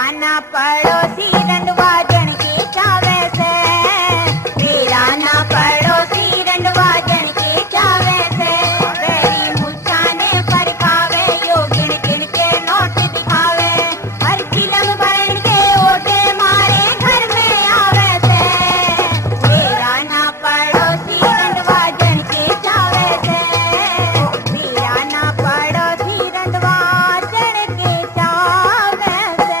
ना पड़ोसी रंडवा जन के चावे से, मेरा ना पड़ोसी रंडवा जन के चावे से। मेरी मुस्काने फरकावे यो गिन गिन के नोट दिखावे, हर चिलम भरन के ओटे मारे घर में आवे से। मेरा ना पड़ोसी रंडवा जन के चावे से, मेरा ना पड़ोसी रंडवा जन के चावे से।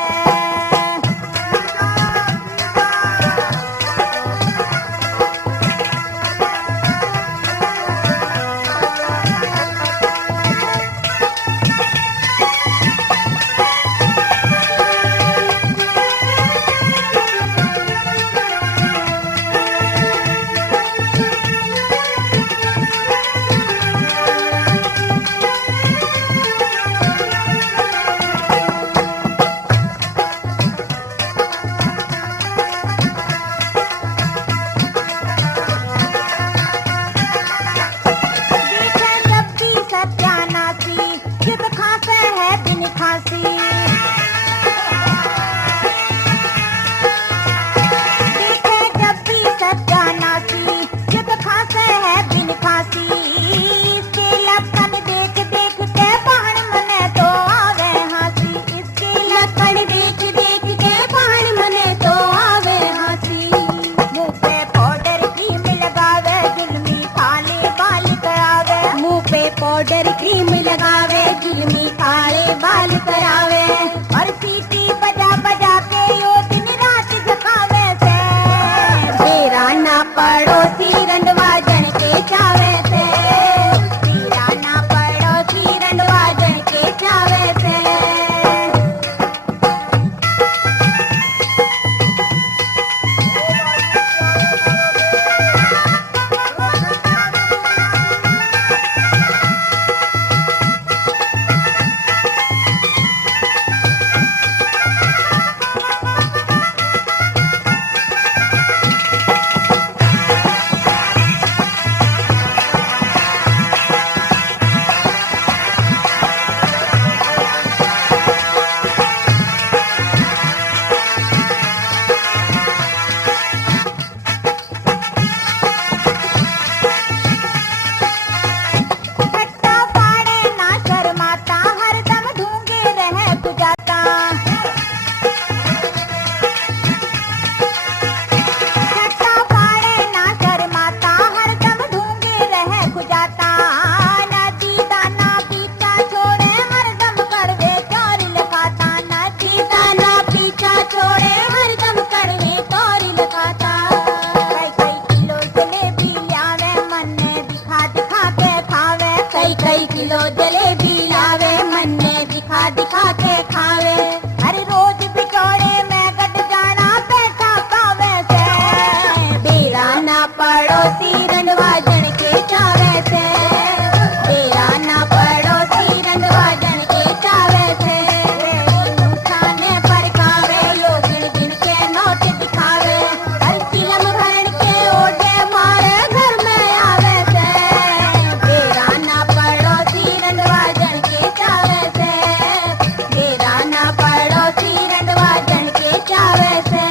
देखे जब भी सत्यानाशी, जिद खांसे है बिन खांसी। देखे जब भी सत्यानाशी, जिद खांसे है बिन खांसी। इसके लक्षण देख देख के पहाड़ मने तो आवे हंसी, इसके लक्षण देख देख के पहाड़ मने तो आवे हंसी। मुंह पे पाउडर क्रीम लगावे, जुल्मी काले बाल करावे, मुंह पे पाउडर क्रीम लगावे, जुल्मी काले बाल करावे। और सीटी बजा बजा के यो दिन रात जगावे से। मेरा ना पड़ोसी रंडवा जन के चावे से, मेरा ना पड़ोसी रंडवा जन के चावे से। कट्टा पाड़े ना शर्माता, हरदम ढूंढे रहे गुजाता। कट्टा पाड़े ना शर्माता, हरदम ढूंढे रहे गुजाता। नदी दाना पीछा छोड़े हरदम करवे चोर लगाता, नदी दाना पीछा छोड़े हरदम करवे चोर लगाता। कई कई किलो जलेबी लावे, मन ने दिखा दिखा के खावे, कई कई किलो जलेबी लावे, मन ने दिखा दिखा के खावे। हर रोज बिचौड़े में कट जाना पैसा पावे से। मेरा ना पड़ोसी रंडवा जन के चावे से, मेरा ना पड़ोसी रंडवा जन के चावे से। मुस्काने फरकावे यो गिन गिन के नोट दिखावे, हर चिलम भरन के ओटे मारे घर में आवे से। मेरा ना पड़ोसी रंडवा जन के चावे से, मेरा ना पड़ोसी रंडवा जन के चावे से।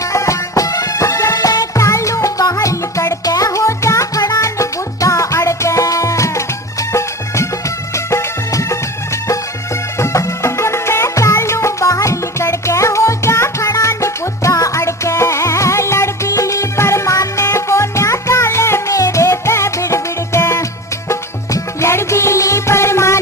जब मैं चालू बाहर निकल के हो जा खड़ा न बुढ़ा अड़के। जब मैं चालू बाहर निकल के हो जा खड़ा न बुढ़ा अड़के। लड़ बिल्ली पर मारने को न्या चाले मेरे पे बिड़ बिड़ के, लड़ बिल्ली पर मार